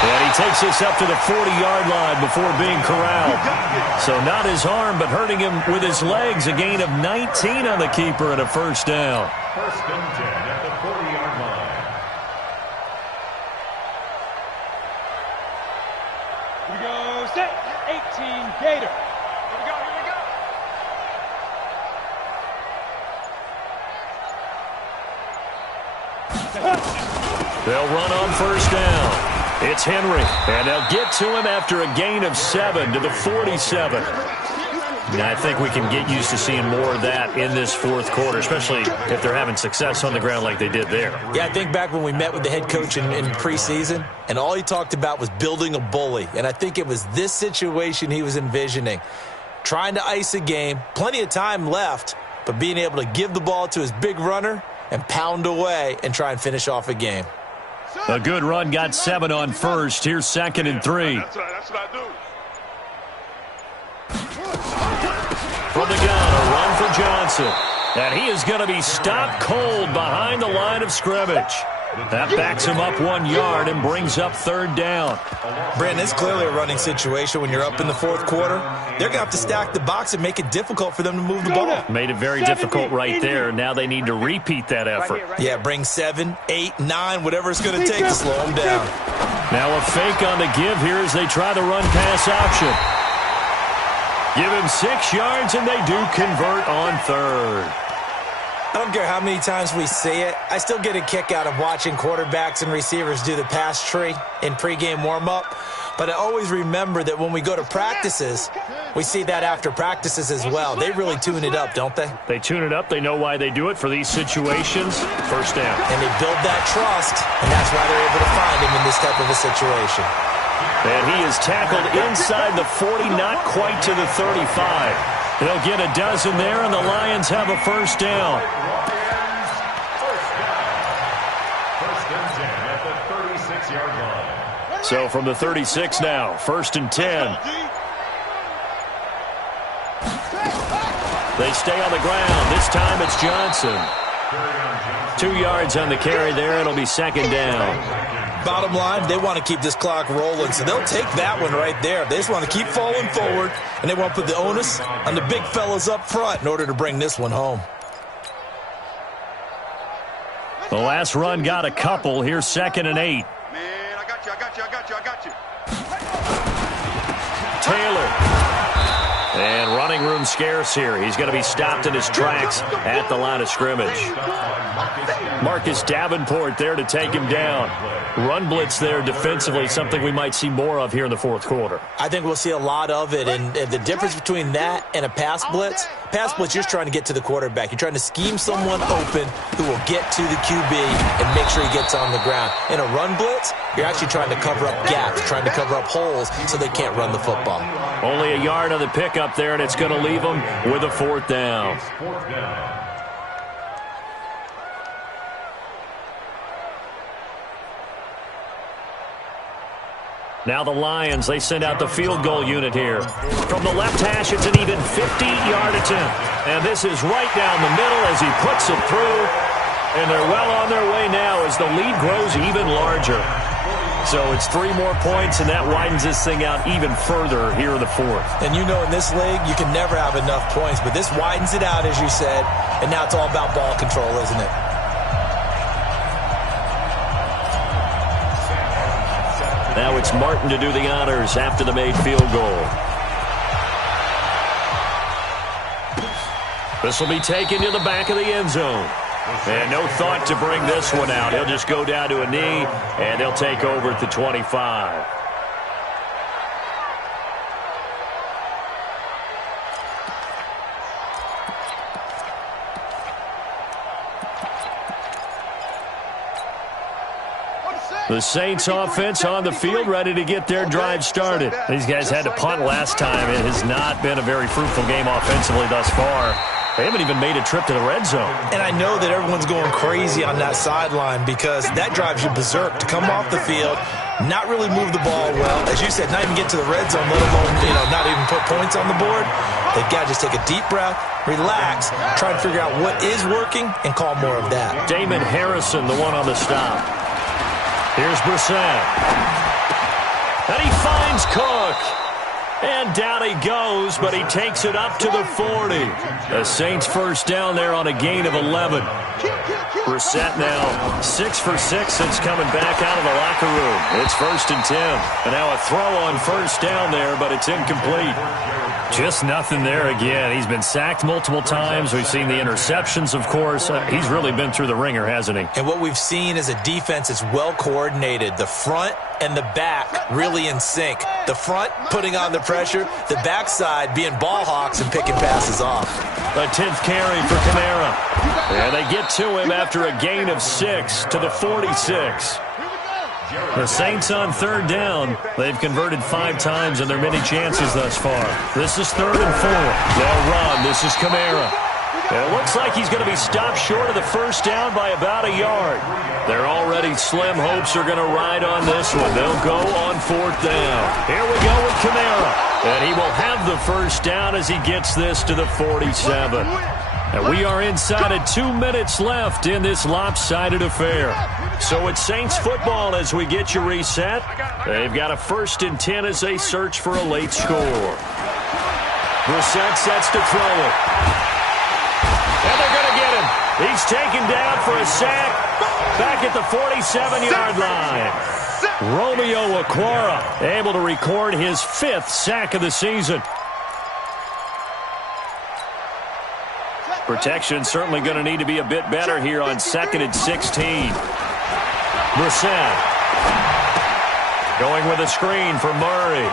And he takes this up to the 40-yard line before being corralled. So not his arm, but hurting him with his legs. A gain of 19 on the keeper and a 1st down. 1st and 10 at the 40-yard line. Here we go, set, 18, Gator. Here we go, here we go. They'll run on 1st down. It's Henry, and they'll get to him after a gain of 7 to the 47. Now, I think we can get used to seeing more of that in this 4th quarter, especially if they're having success on the ground like they did there. Yeah, I think back when we met with the head coach in preseason, and all he talked about was building a bully. And I think it was this situation he was envisioning. Trying to ice a game, plenty of time left, but being able to give the ball to his big runner and pound away and try and finish off a game. A good run got 7 on 1st. Here's 2nd and 3. That's what I do. From the gun, a run for Johnson. And he is going to be stopped cold behind the line of scrimmage. That backs him up 1 yard and brings up 3rd down. Brandon, it's clearly a running situation when you're up in the 4th quarter. They're going to have to stack the box and make it difficult for them to move the ball. Made it very difficult right there. Now they need to repeat that effort. Yeah, bring 7, 8, 9, whatever it's going to take to slow them down. Now a fake on the give here as they try the run-pass option. Give him 6 yards, and they do convert on 3rd. I don't care how many times we see it. I still get a kick out of watching quarterbacks and receivers do the pass tree in pregame warm-up. But I always remember that when we go to practices, we see that after practices as well. They really tune it up, don't they? They tune it up. They know why they do it for these situations. 1st down. And they build that trust, and that's why they're able to find him in this type of a situation. And he is tackled inside the 40, not quite to the 35. They'll get a dozen there, and the Lions have a 1st down. First and 10 at the 36-yard line. So from the 36 now, 1st and 10. They stay on the ground. This time it's Johnson. 2 yards on the carry there. It'll be 2nd down. bottom line, they want to keep this clock rolling, so they'll take that one right there. They just want to keep falling forward, and they want to put the onus on the big fellas up front in order to bring this one home. The last run got a couple. Here's 2nd and 8. Man, I got you. Taylor. And running room scarce here. He's going to be stopped in his tracks at the line of scrimmage. Marcus Davenport there to take him down. Run blitz there defensively, something we might see more of here in the fourth quarter. I think we'll see a lot of it, and the difference between that and a pass blitz, you're just trying to get to the quarterback. You're trying to scheme someone open who will get to the QB and make sure he gets on the ground. In a run blitz, you're actually trying to cover up gaps, trying to cover up holes so they can't run the football. Only a yard on the pickup there, and it's going to leave them with a 4th down. Now the Lions, they send out the field goal unit here. From the left hash, it's an even 50-yard attempt. And this is right down the middle as he puts it through. And they're well on their way now as the lead grows even larger. So it's 3 more points, and that widens this thing out even further here in the 4th. And you know in this league, you can never have enough points, but this widens it out, as you said, and now it's all about ball control, isn't it? Now it's Martin to do the honors after the made field goal. This will be taken to the back of the end zone. And no thought to bring this one out. He'll just go down to a knee, and they'll take over at the 25. The Saints offense on the field, ready to get their drive started. These guys had to punt last time. It has not been a very fruitful game offensively thus far. They haven't even made a trip to the red zone. And I know that everyone's going crazy on that sideline because that drives you berserk to come off the field, not really move the ball well. As you said, not even get to the red zone, let alone, not even put points on the board. They've got to just take a deep breath, relax, try to figure out what is working, and call more of that. Damon Harrison, the one on the stop. Here's Brissett. And he finds Cook. And down he goes, but he takes it up to the 40. The Saints first down there on a gain of 11. Brissett now 6 for 6 since coming back out of the locker room. It's 1st and 10. And now a throw on first down there, but it's incomplete. Just nothing there again. He's been sacked multiple times. We've seen the interceptions, of course. He's really been through the ringer, hasn't he? And what we've seen is a defense that's well coordinated. The front and the back really in sync. The front putting on the pressure, the backside being ball hawks and picking passes off. The 10th carry for Kamara. And they get to him after a gain of 6 to the 46. The Saints on 3rd down. They've converted 5 times in their many chances thus far. This is 3rd and 4. They'll run. This is Kamara. And it looks like he's going to be stopped short of the first down by about a yard. Their already slim hopes are going to ride on this one. They'll go on 4th down. Here we go with Kamara. And he will have the first down as he gets this to the 47. And we are inside of 2 minutes left in this lopsided affair. So it's Saints football as we get you reset. They've got a 1st and 10 as they search for a late score. Brissett sets to throw it. And they're going to get him. He's taken down for a sack back at the 47-yard line. Romeo Okwara able to record his 5th sack of the season. Protection certainly going to need to be a bit better here on 2nd and 16. Brissett going with a screen for Murray.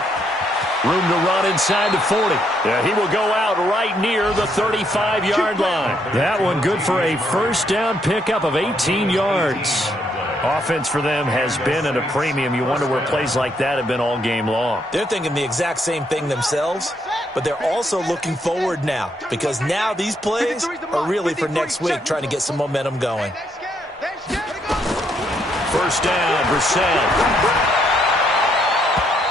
Room to run inside the 40. Yeah, he will go out right near the 35-yard line. That one good for a first down pickup of 18 yards. Offense for them has been at a premium. You wonder where plays like that have been all game long. They're thinking the exact same thing themselves, but they're also looking forward now because now these plays are really for next week, trying to get some momentum going. First down, Brissett.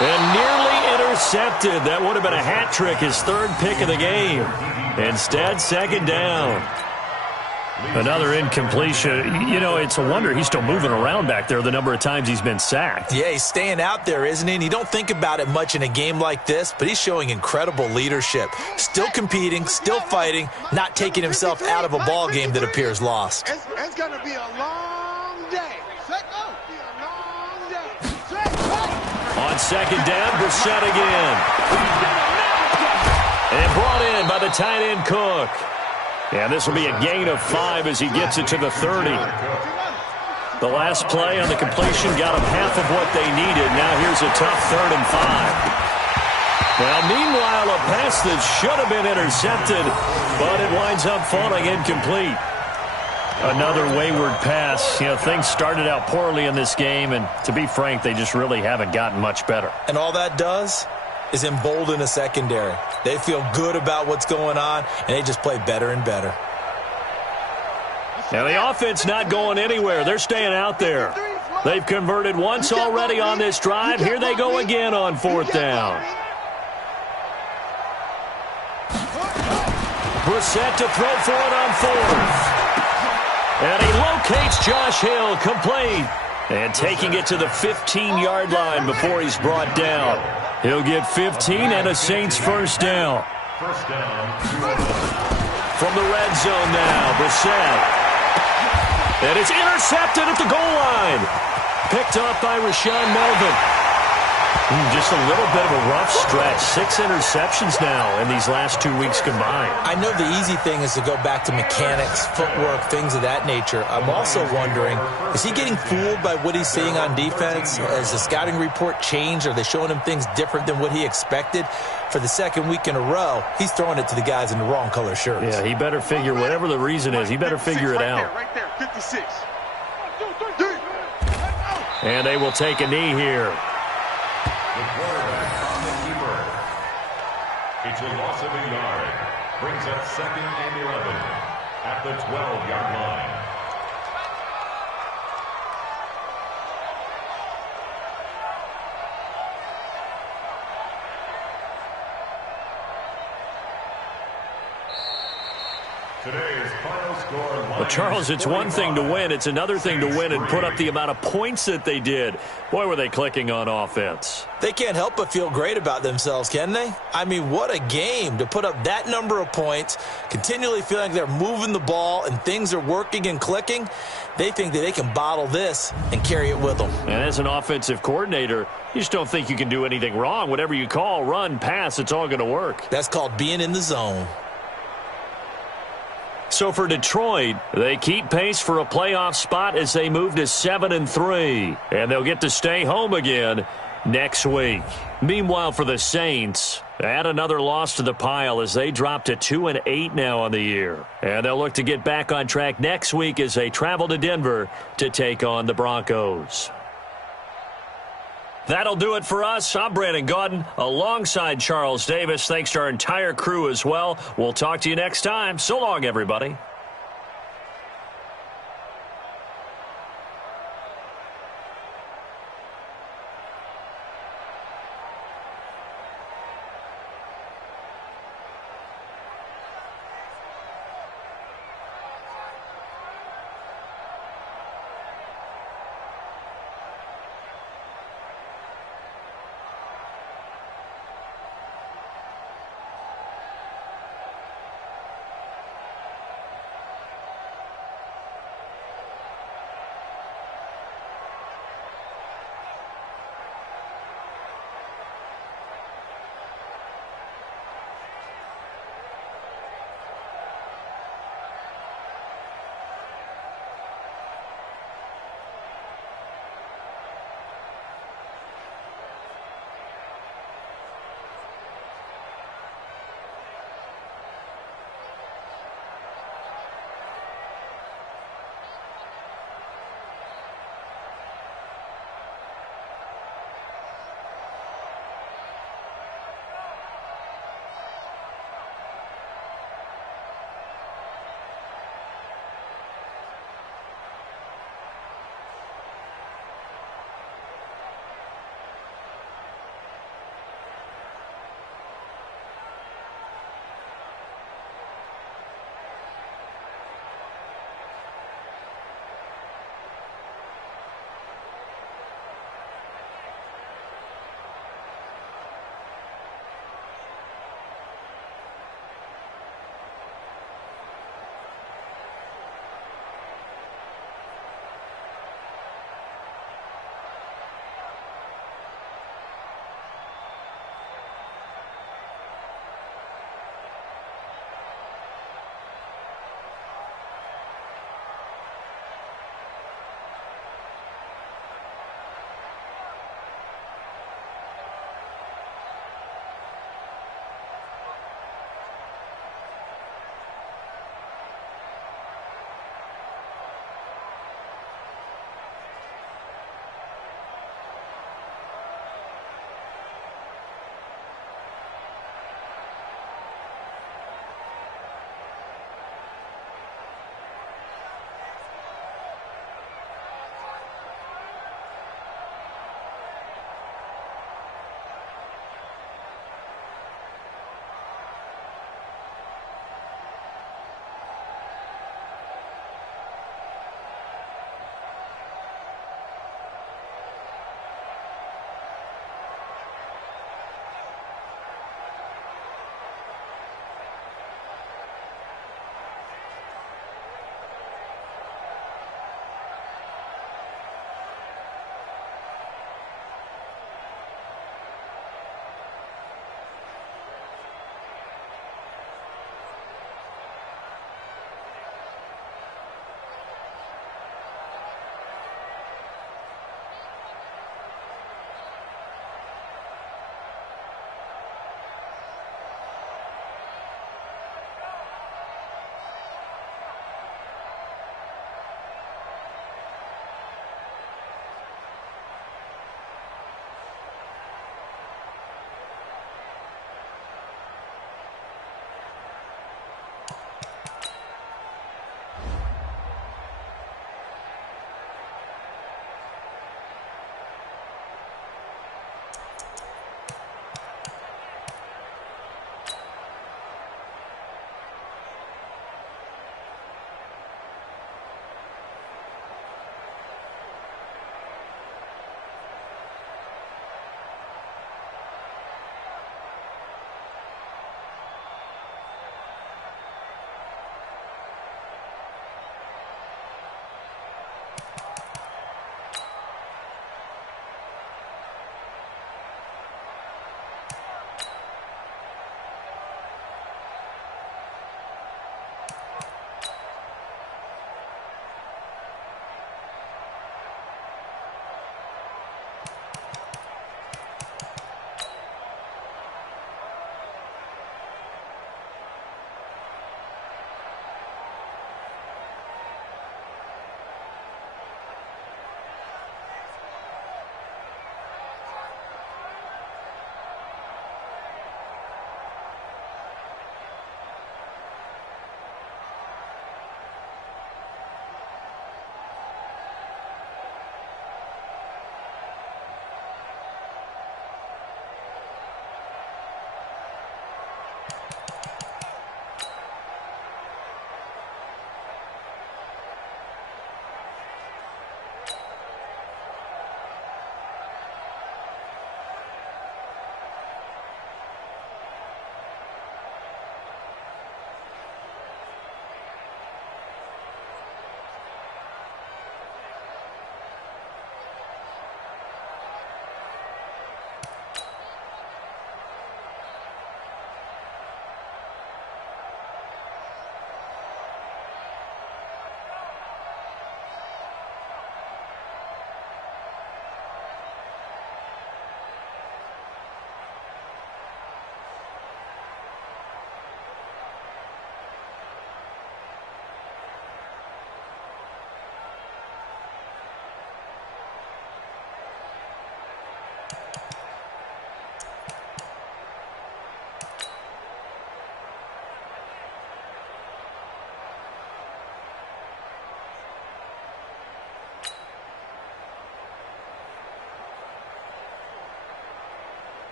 And nearly intercepted. That would have been a hat trick, his 3rd pick of the game. Instead, 2nd down. Another incompletion. You know, it's a wonder he's still moving around back there the number of times he's been sacked. Yeah, he's staying out there, isn't he? And you don't think about it much in a game like this, but he's showing incredible leadership. Still competing, still fighting, not taking himself out of a ball game that appears lost. It's going to be a long day. On second down, Brissett again. And brought in by the tight end Cook. And this will be a gain of 5 as he gets it to the 30. The last play on the completion got them half of what they needed. Now here's a tough 3rd and 5. Well, meanwhile, a pass that should have been intercepted, but it winds up falling incomplete. Another wayward pass. You know, things started out poorly in this game, and to be frank, they just really haven't gotten much better. And all that does is embolden a secondary. They feel good about what's going on, and they just play better and better. Now the offense not going anywhere. They're staying out there. They've converted once already on this drive. Here they go again on 4th down. Brissett to throw for it on 4th. And he locates Josh Hill, complete. And taking it to the 15-yard line before he's brought down. He'll get 15 and a Saints first down. From the red zone now, Brissett. And it's intercepted at the goal line. Picked off by Rashaan Melvin. Just a little bit of a rough stretch. 6 interceptions now in these last 2 weeks combined. I know the easy thing is to go back to mechanics, footwork, things of that nature. I'm also wondering, is he getting fooled by what he's seeing on defense? Has the scouting report changed? Are they showing him things different than what he expected? For the second week in a row, he's throwing it to the guys in the wrong color shirts. Yeah, he better figure, whatever the reason is, he better figure it out. Right there, 56. And they will take a knee here. The quarterback on the keeper. It's a loss of a yard. Brings up 2nd and 11 at the 12-yard line. Today's final score. Well, Charles, it's one thing to win. It's another thing to win and put up the amount of points that they did. Boy, were they clicking on offense. They can't help but feel great about themselves, can they? I mean, what a game to put up that number of points, continually feeling like they're moving the ball and things are working and clicking. They think that they can bottle this and carry it with them. And as an offensive coordinator, you just don't think you can do anything wrong. Whatever you call, run, pass, it's all going to work. That's called being in the zone. So for Detroit, they keep pace for a playoff spot as they move to 7-3. And they'll get to stay home again next week. Meanwhile, for the Saints, add another loss to the pile as they drop to 2-8 now on the year. And they'll look to get back on track next week as they travel to Denver to take on the Broncos. That'll do it for us. I'm Brandon Gaudin alongside Charles Davis. Thanks to our entire crew as well. We'll talk to you next time. So long, everybody.